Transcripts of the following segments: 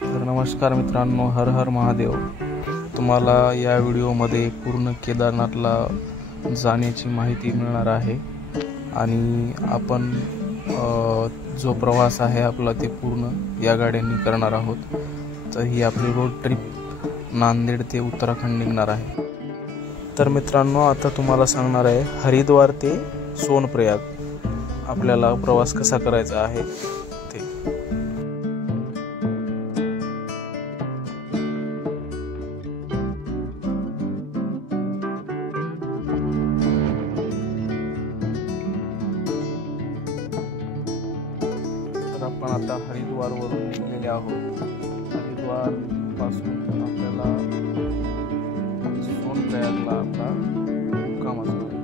तर नमस्कार मित्रांनो, हर हर महादेव। तुम्हाला या व्हिडिओमध्ये पूर्ण केदारनाथला जाण्याची माहिती मिळणार आहे आणि आपण जो प्रवास आहे आपला ते पूर्ण या गाड्यांनी करणार आहोत। तर ही आपली रोड ट्रिप नांदेड ते उत्तराखंड निघणार आहे। तर मित्रांनो, आता तुम्हाला सांगणार आहे हरिद्वार ते सोनप्रयाग आपल्याला प्रवास कसा करायचा आहे ते। तर आपण आता हरिद्वार वरून निघलेले आहोत। हरिद्वार पासून आपल्याला सोनप्रयागला आपला मुक्काम असणार आहे।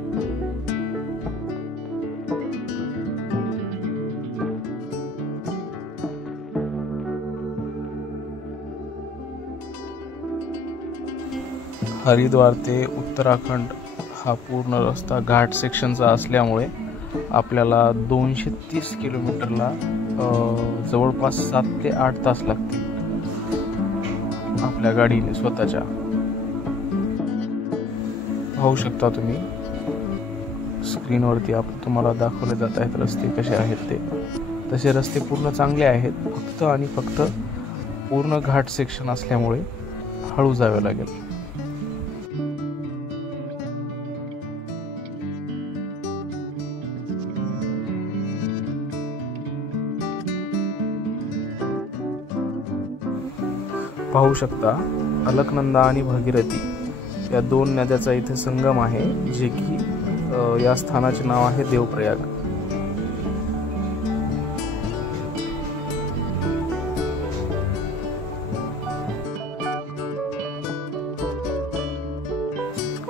हरिद्वार ते उत्तराखंड हा पूर्ण रस्ता घाट सेक्शनचा असल्यामुळे आपल्याला 230 किलोमीटरला जवळपास 7 ते 8 तास लागतील आपल्या गाडीने स्वतःच्या। पाहू शकता तुम्ही स्क्रीनवरती तुम्हाला दाखवले जात आहेत रस्ते कसे आहेत ते। तसे रस्ते पूर्ण चांगले आहेत, फक्त पूर्ण घाट सेक्शन असल्यामुळे हळू जावे लागेल। पाहू शकता अलकनंदा आणि भागीरथी या 2 नद्याचा इथे संगम आहे, जे की या स्थानाचे नाव आहे देवप्रयाग।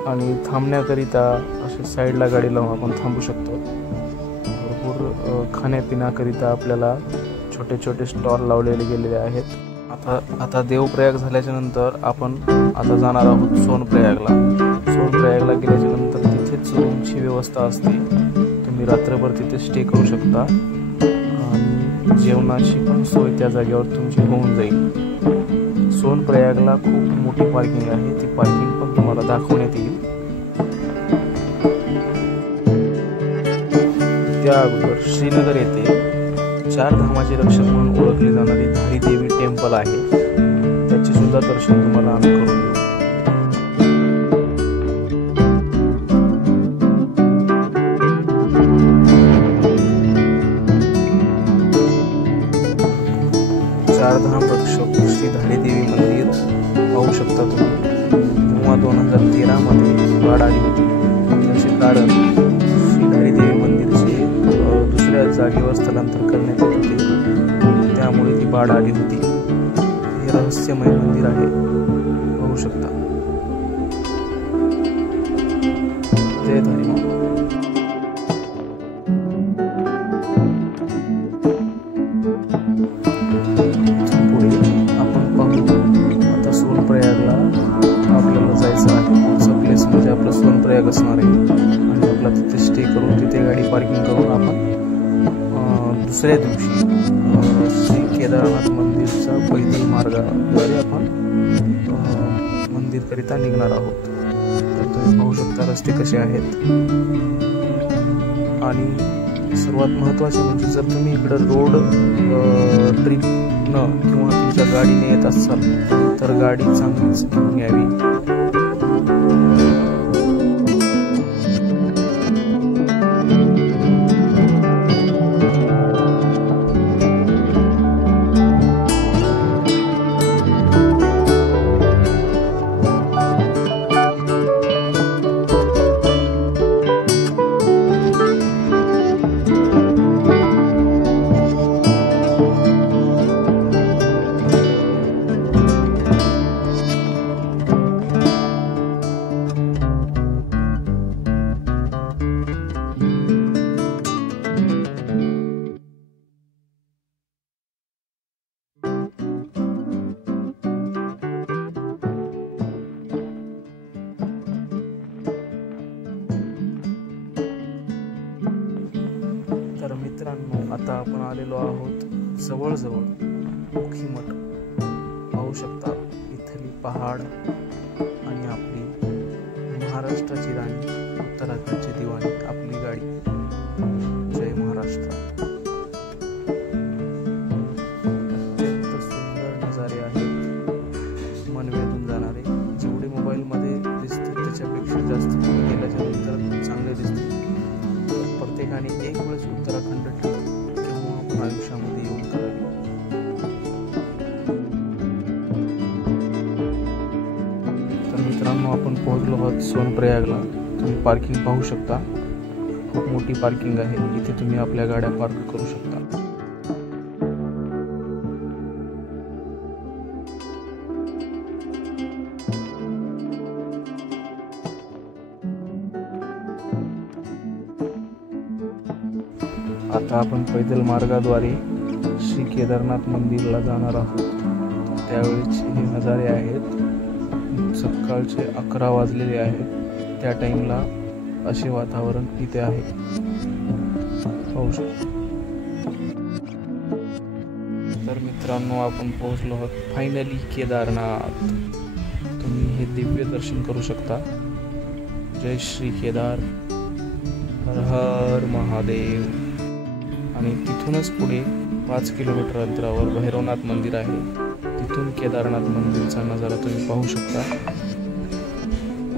आणि थांबण्याकरिता असे साईडला गाडी लावून आपण थांबू शकतो। भरपूर खाण्यापिण्याकरिता आपल्याला छोटे छोटे स्टॉल लावलेले गेलेले आहेत। आता देवप्रयाग झाल्याच्या नंतर आपण आता जाणार आहोत सोनप्रयागला। सोनप्रयागला गेल्याच्या नंतर तिथेच रूमची व्यवस्था असते, तुम्ही रात्रभर तिथे स्टे करू शकता आणि जेवणाची पण सोय त्या जागेवर तुमची होऊन जाईल। सोनप्रयागला खूप मोठी पार्किंग आहे, ती पार्किंग पण तुम्हाला दाखवण्यात येईल। त्या अगोदर श्रीनगर येथे 4 धामाचे रक्षक म्हणून ओळखली जाणारी धारी देवी टेम्पल आहे, त्याचे सुद्धा दर्शन तुम्हाला आम्ही करून देऊ। 4 धाम रक्षक श्री धारी देवी मंदिर पाहू शकता तुम्ही। तेव्हा 2013 मध्ये बाढ आली होती, त्याचे कारण श्री धारी देवी मंदिरचे दुसऱ्या जागेवर स्थलांतर करण्यात येत होते, त्यामुळे ती बाढ आली होती। हे रहस्यमय मंदिर आहे, पाहू शकता। जय धारी माँ। पुढे आपण पाहू आता सोनप्रयागला आपल्याला जायचं आहे। असं प्लेस म्हणजे आपलं सोनप्रयाग असणार आहे आणि आपला तिथे स्टे करून तिथे गाडी पार्किंग करून आपण दुसऱ्या दिवशी श्री केदारनाथ मंदिरचा पैदल मार्गाद्वारे आपण मंदिरकरिता निघणार आहोत। तर तुम्ही पाहू शकता रस्ते कसे आहेत। आणि सर्वात महत्त्वाचे म्हणजे जर तुम्ही इकडे रोड ट्रिपनं किंवा तुमच्या गाडीने येत असाल तर गाडी चांगलीच घेऊन यावी। मित्रांनो, आता आपण आलेलो आहोत जवळजवळ मुखीमठ शकता इथली पहाड आणि आपली महाराष्ट्राची राणी, उत्तराखंडची दिवाणी, आपली गाडी. जय महाराष्ट्र. अत्यंत सुंदर नजारे आहेत, मन वेधून जाणारे. जेवढे मोबाईलमध्ये दिसते त्याच्यापेक्षा जास्त तुम्ही गेल्याच्या नंतर चांगले दिसते. प्रत्येकाने एक वेळेस उत्तराखंड किंवा आपण आयुष्यामध्ये येऊन करावी. तर मित्रांनो, आपण पोहोचलो आहोत सोनप्रयागला. तुम्ही पार्किंग पाहू शकता, खूप मोठी पार्किंग आहे. इथे तुम्ही आपल्या गाड्या पार्क करू शकता. आता आपण पैदल मार्गाद्वारे श्री केदारनाथ मंदिरला जाणार आहोत. त्यावेळेचे हे नजारे आहेत. सकाळचे 11 वाजलेले आहेत. त्या टाइमला असे वातावरण इथे आहे, पाहू शकतो. तर मित्रांनो, आपण पोहोचलो आहोत फायनली केदारनाथ. तुम्ही हे दिव्य दर्शन करू शकता. जय श्री केदार, हर हर महादेव. आणि तिथूनच पुढे 5 किलोमीटर अंतरावर भैरवनाथ मंदिर आहे. तिथून केदारनाथ मंदिरचा नजारा तुम्ही पाहू शकता.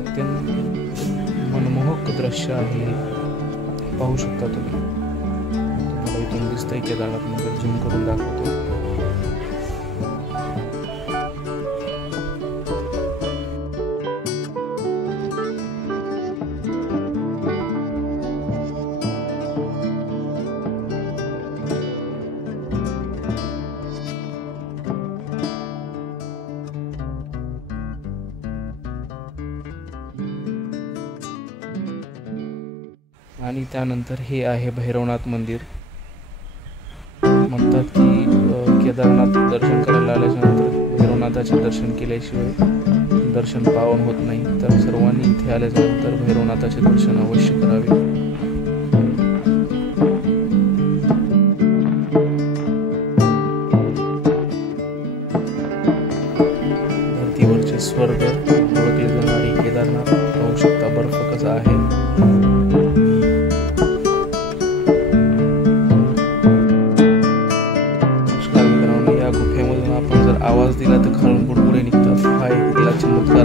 अत्यंत मनमोहक दृश्य आहे, पाहू शकता तुम्ही. तुम्हाला इथून दिसतंय केदारनाथ मंदिर, झूम करून दाखवतो. आणि त्यानंतर हे आहे भैरवनाथ मंदिर. म्हणतात की केदारनाथ दर्शन करायला आल्याच्या नंतर भैरवनाथाचे दर्शन केल्याशिवाय दर्शन पावन होत नाही. तर सर्वांनी इथे आल्याच्या नंतर भैरवनाथाचे दर्शन अवश्य करावे. धर्तीवरचे स्वर्ग ओळखले जाणारे केदारनाथ, पाहू शकता बर्फ कसा आहे. आवाज दिला तर खालून बुडबुडे निघतात. हा एक चमत्कार